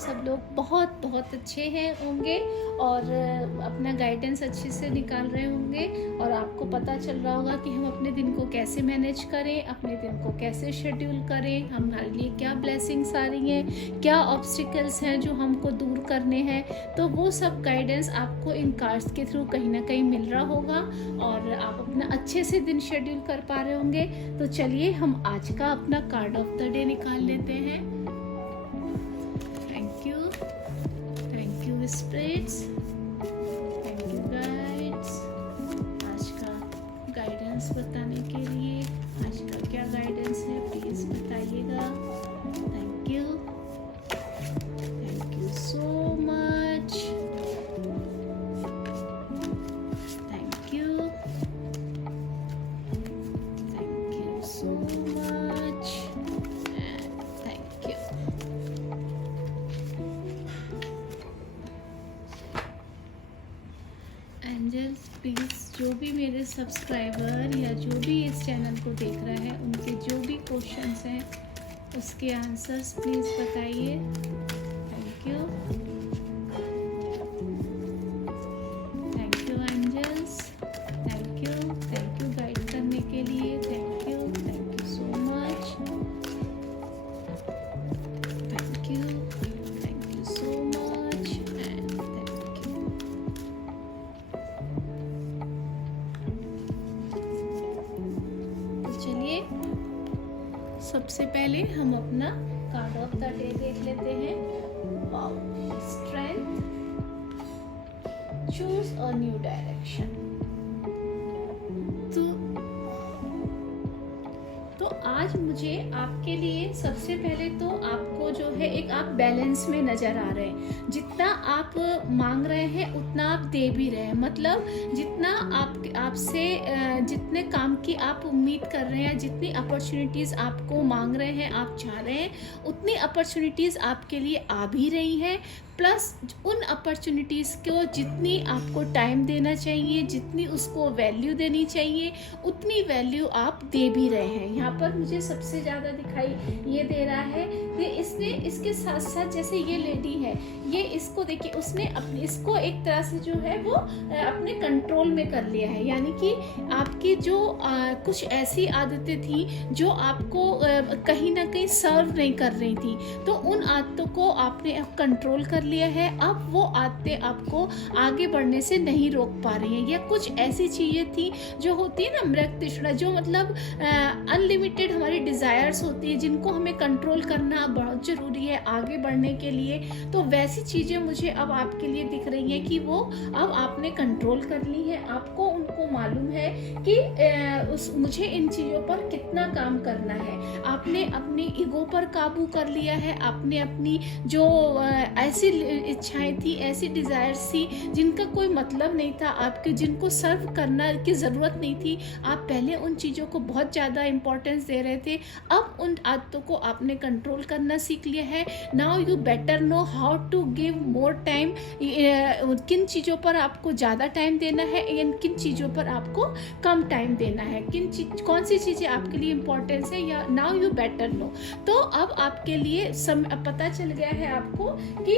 सब लोग बहुत बहुत अच्छे हैं होंगे और अपना गाइडेंस अच्छे से निकाल रहे होंगे और आपको पता चल रहा होगा कि हम अपने दिन को कैसे मैनेज करें, अपने दिन को कैसे शेड्यूल करें, हमारे लिए क्या ब्लेसिंग्स आ रही हैं, क्या ऑब्स्टिकल्स हैं जो हमको दूर करने हैं। तो वो सब गाइडेंस आपको इन कार्ड्स के थ्रू कहीं ना कहीं मिल रहा होगा और आप अपना अच्छे से दिन शेड्यूल कर पा रहे होंगे। तो चलिए हम आज का अपना कार्ड ऑफ द डे निकाल लेते हैं। Thank you spirits, thank you guides आज का गाइडेंस बताने के लिए। आज का क्या गाइडेंस है प्लीज बताइएगा। Thank you so much, thank you so much, thank you. Angels please जो भी मेरे सब्सक्राइबर या जो भी इस चैनल को देख रहा है उनके जो भी क्वेश्चंस हैं उसके आंसर्स प्लीज बताइए। Thank you angels, thank you guide करने के लिए। Thank you so much, thank you so much and thank you. तो चलिए सबसे पहले हम अपना कार्ड ऑफ द डे देख लेते हैं। Strength, choose a new direction. तो आज मुझे आपके लिए सबसे पहले तो आपको जो है एक आप बैलेंस में नजर आ रहे हैं। जितना आप मांग रहे हैं उतना आप दे भी रहे हैं, मतलब जितना आपसे जितने काम की आप उम्मीद कर रहे हैं, जितनी अपॉर्चुनिटीज आपको मांग रहे हैं, आप चाह रहे हैं, उतनी अपॉर्चुनिटीज आपके लिए आ भी रही हैं। प्लस उन अपॉर्चुनिटीज़ को जितनी आपको टाइम देना चाहिए, जितनी उसको वैल्यू देनी चाहिए, उतनी वैल्यू आप दे भी रहे हैं। यहाँ पर मुझे सबसे ज़्यादा दिखाई ये दे रहा है कि इसने इसके साथ साथ जैसे ये लेडी है, ये इसको देखिए उसने अपने इसको एक तरह से जो है वो अपने कंट्रोल में कर लिया है। यानी कि आपकी जो कुछ ऐसी आदतें थी जो आपको कहीं ना कहीं सर्व नहीं कर रही थी, तो उन आदतों को आपने अब कंट्रोल कर लिया है। अब वो आदतें आपको आगे बढ़ने से नहीं रोक पा रही हैं। या कुछ ऐसी चीज़ें थी जो होती है ना मृग तृष्णा, जो मतलब अनलिमिटेड हमारी डिज़ायर्स होती है जिनको हमें कंट्रोल करना बहुत ज़रूरी है आगे बढ़ने के लिए। तो वैसी चीज़ें मुझे अब आपके लिए दिख रही हैं कि वो अब आपने कंट्रोल कर ली है। आपको उनको मालूम है कि मुझे इन चीज़ों पर कितना काम करना है। आपने अपनी ईगो पर काबू कर लिया है। आपने अपनी जो ऐसी इच्छाएं थी, ऐसी डिज़ायर्स थी जिनका कोई मतलब नहीं था आपके, जिनको सर्व करना की ज़रूरत नहीं थी। आप पहले उन चीज़ों को बहुत ज़्यादा इम्पोर्टेंस दे रहे थे, अब उन आदतों को आपने कंट्रोल करना सीख लिया है। Now you better know how to give more time, किन चीज़ों पर आपको ज़्यादा टाइम देना है, किन चीज़ों पर आपको कम टाइम देना है, कौन सी चीज़ें आपके लिए इम्पोर्टेंस है, या नाउ यू बेटर नो। तो अब आपके लिए पता चल गया है आपको कि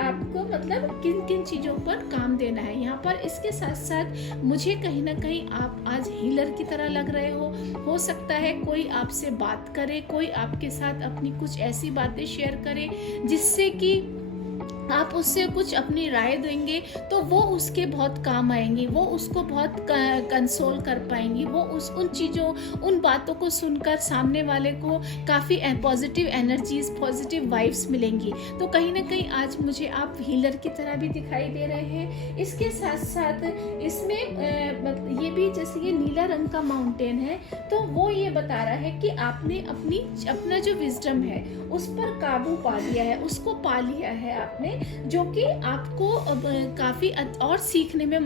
आपको मतलब किन किन चीज़ों पर काम देना है। यहाँ पर इसके साथ साथ मुझे कहीं ना कहीं आप आज हीलर की तरह लग रहे हो सकता है कोई आपसे बात करे, कोई आपके साथ अपनी कुछ ऐसी बातें शेयर करे जिससे कि आप उससे कुछ अपनी राय देंगे तो वो उसके बहुत काम आएंगी, वो उसको बहुत कंसोल कर पाएंगी, वो उन चीज़ों उन बातों को सुनकर सामने वाले को काफ़ी पॉजिटिव एनर्जीज, पॉजिटिव वाइब्स मिलेंगी। तो कहीं ना कहीं आज मुझे आप हीलर की तरह भी दिखाई दे रहे हैं। इसके साथ साथ इसमें ये भी जैसे ये नीला रंग का माउंटेन है, तो वो ये बता रहा है कि आपने अपना जो विजडम है उस पर काबू पा लिया है, उसको पा लिया है आपने। जो कि आपको काफ़ी और सीखने में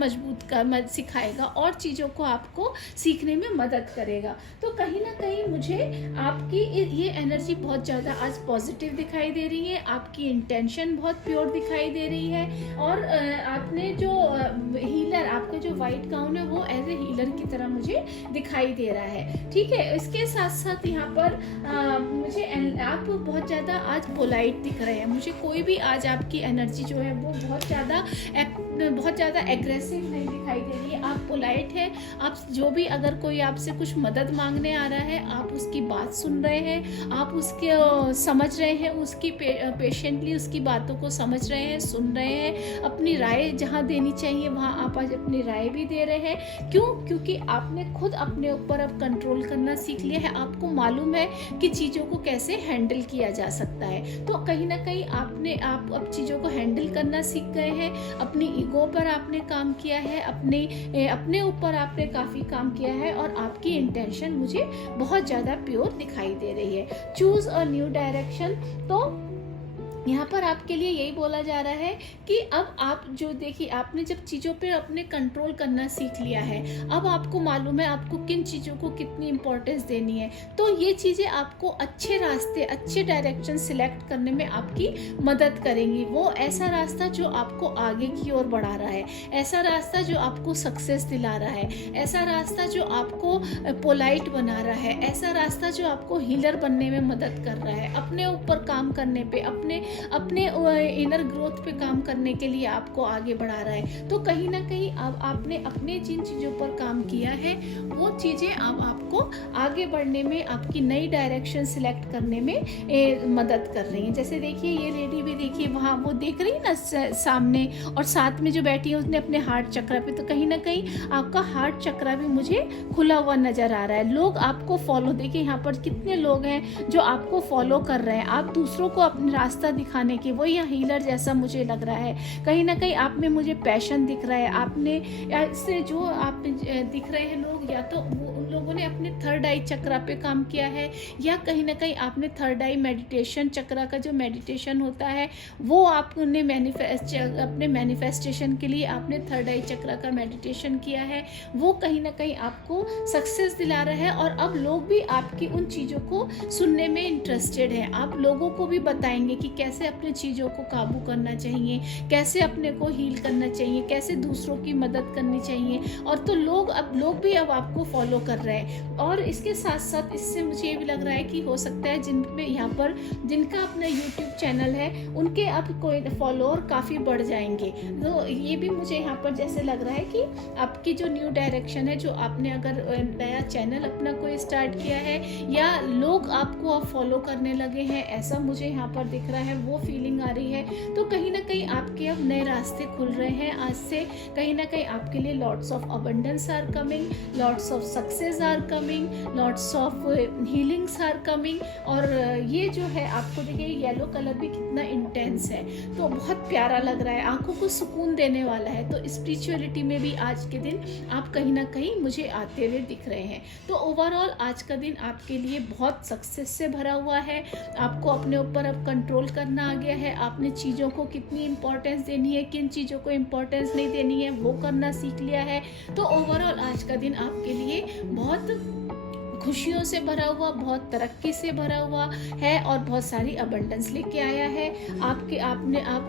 सिखाएगा और चीज़ों को आपको सीखने में मदद करेगा। तो कहीं ना कहीं मुझे आपकी ये एनर्जी बहुत ज़्यादा आज पॉजिटिव दिखाई दे रही है, आपकी इंटेंशन बहुत प्योर दिखाई दे रही है, और आपने जो हीलर, आपका जो वाइट गाउन है वो एज ए हीलर की तरह मुझे दिखाई दे रहा है। ठीक है, इसके साथ साथ यहाँ पर मुझे आप बहुत ज़्यादा आज पोलाइट दिख रहे हैं। मुझे कोई भी आज आपकी एनर्जी जो है वो बहुत ज़्यादा एग्रेसिव नहीं दिखाई दे रही है। आप पोलाइट है, आप जो भी, अगर कोई आपसे कुछ मदद मांगने आ रहा है, आप उसकी बात सुन रहे हैं, आप उसके समझ रहे हैं, उसकी पेशेंटली उसकी बातों को समझ रहे हैं, सुन रहे हैं, अपनी राय जहाँ देनी चाहिए वहाँ आप आज अपनी राय भी दे रहे हैं। क्यों? क्योंकि आपने खुद अपने ऊपर अब कंट्रोल करना सीख लिया है। आपको मालूम है कि चीज़ों को कैसे हैंडल किया जा सकता है। तो कहीं ना कहीं आप अब चीज़ों को हैंडल करना सीख गए हैं। अपनी ईगो पर आपने काम किया है, अपने ऊपर आपने काफ़ी काम किया है, और आपकी इंटेंशन मुझे बहुत ज़्यादा प्योर दिखाई दे रही है। Choose a new direction. तो यहाँ पर आपके लिए यही बोला जा रहा है कि अब आप जो देखिए, आपने जब चीज़ों पे अपने कंट्रोल करना सीख लिया है, अब आपको मालूम है आपको किन चीज़ों को कितनी इम्पोर्टेंस देनी है। तो ये चीज़ें आपको अच्छे रास्ते, अच्छे डायरेक्शन सिलेक्ट करने में आपकी मदद करेंगी। वो ऐसा रास्ता जो आपको आगे की ओर बढ़ा रहा है, ऐसा रास्ता जो आपको सक्सेस दिला रहा है, ऐसा रास्ता जो आपको पोलाइट बना रहा है, ऐसा रास्ता जो आपको हीलर बनने में मदद कर रहा है, अपने ऊपर काम करने पे, अपने इनर ग्रोथ पे काम करने के लिए आपको आगे बढ़ा रहा है। तो कहीं ना कहीं अब आपने अपने जिन चीज़ों पर काम किया है वो चीज़ें अब आपको आगे बढ़ने में, आपकी नई डायरेक्शन सिलेक्ट करने में मदद कर रही हैं। जैसे देखिए, ये लेडी भी देखिए वहाँ वो देख रही है ना सामने, और साथ में जो बैठी है उसने अपने हार्ट चक्र पे, तो कहीं ना कहीं आपका हार्ट चक्र भी मुझे खुला हुआ नजर आ रहा है। लोग आपको फॉलो, देखिए यहाँ पर कितने लोग हैं जो आपको फॉलो कर रहे हैं, आप दूसरों को अपना रास्ता दिखाने की, वो यहाँ हीलर जैसा मुझे लग रहा है। कहीं ना कहीं आप में मुझे पैशन दिख रहा है। आपने से जो आप दिख रहे हैं लोग, या तो उन लोगों ने अपने थर्ड आई चक्र पे काम किया है, या कहीं ना कहीं आपने थर्ड आई मेडिटेशन चक्र का जो मेडिटेशन होता है वो आपने अपने मैनिफेस्टेशन के लिए आपने थर्ड आई चक्र का मेडिटेशन किया है, वो कहीं ना कहीं आपको सक्सेस दिला रहा है। और अब लोग भी आपकी उन चीज़ों को सुनने में इंटरेस्टेड हैं। आप लोगों को भी बताएंगे कि कैसे अपने चीज़ों को काबू करना चाहिए, कैसे अपने को हील करना चाहिए, कैसे दूसरों की मदद करनी चाहिए। और तो लोग भी अब आपको फॉलो कर रहे हैं। और इसके साथ साथ इससे मुझे ये भी लग रहा है कि हो सकता है जिनका अपना यूट्यूब चैनल है उनके अब कोई फॉलोअर काफ़ी बढ़ जाएंगे। तो ये भी मुझे यहाँ पर जैसे लग रहा है कि आपकी जो न्यू डायरेक्शन है, जो आपने अगर नया चैनल अपना कोई स्टार्ट किया है, या लोग आपको अब फॉलो करने लगे हैं, ऐसा मुझे यहाँ पर दिख रहा है, वो फीलिंग आ रही है। तो कहीं ना कहीं आपके अब नए रास्ते खुल रहे हैं आज से। कहीं ना कहीं आपके लिए lots of abundance are coming, lots of success are coming, lots of healings are coming. और ये जो है आपको देखिए येलो कलर भी कितना इंटेंस है, तो बहुत प्यारा लग रहा है, आंखों को सुकून देने वाला है। तो स्पिरिचुअलिटी में भी आज के दिन आप कहीं ना कहीं मुझे आते हुए दिख रहे हैं। तो ओवरऑल आज का दिन आपके लिए बहुत सक्सेस से भरा हुआ है। आपको अपने ऊपर अब कंट्रोल करना आ गया है। आपने चीज़ों को कितनी इंपॉर्टेंस देनी है, किन चीज़ों को इंपॉर्टेंस नहीं देनी है, वो करना सीख लिया है। तो ओवरऑल आज का दिन आपके लिए बहुत खुशियों से भरा हुआ, बहुत तरक्की से भरा हुआ है, और बहुत सारी अबंडेंस लेके आया है। आप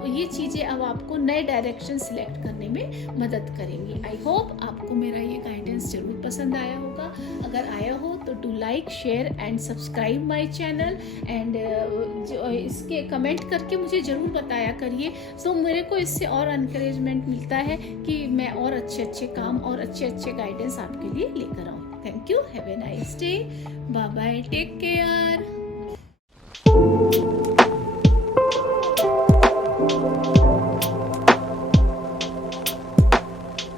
ये चीज़ें अब आपको नए डायरेक्शन सिलेक्ट करने में मदद करेंगी। आई होप आपको मेरा ये गाइडेंस जरूर पसंद आया होगा। अगर आया हो तो do like, share and subscribe my channel, and इसके कमेंट करके मुझे ज़रूर बताया करिए। सो मेरे को इससे और एनकरेजमेंट मिलता है कि मैं और अच्छे काम और अच्छे गाइडेंस आपके लिए लेकर आऊँ। Thank you. Have a nice day. Bye bye. Take care.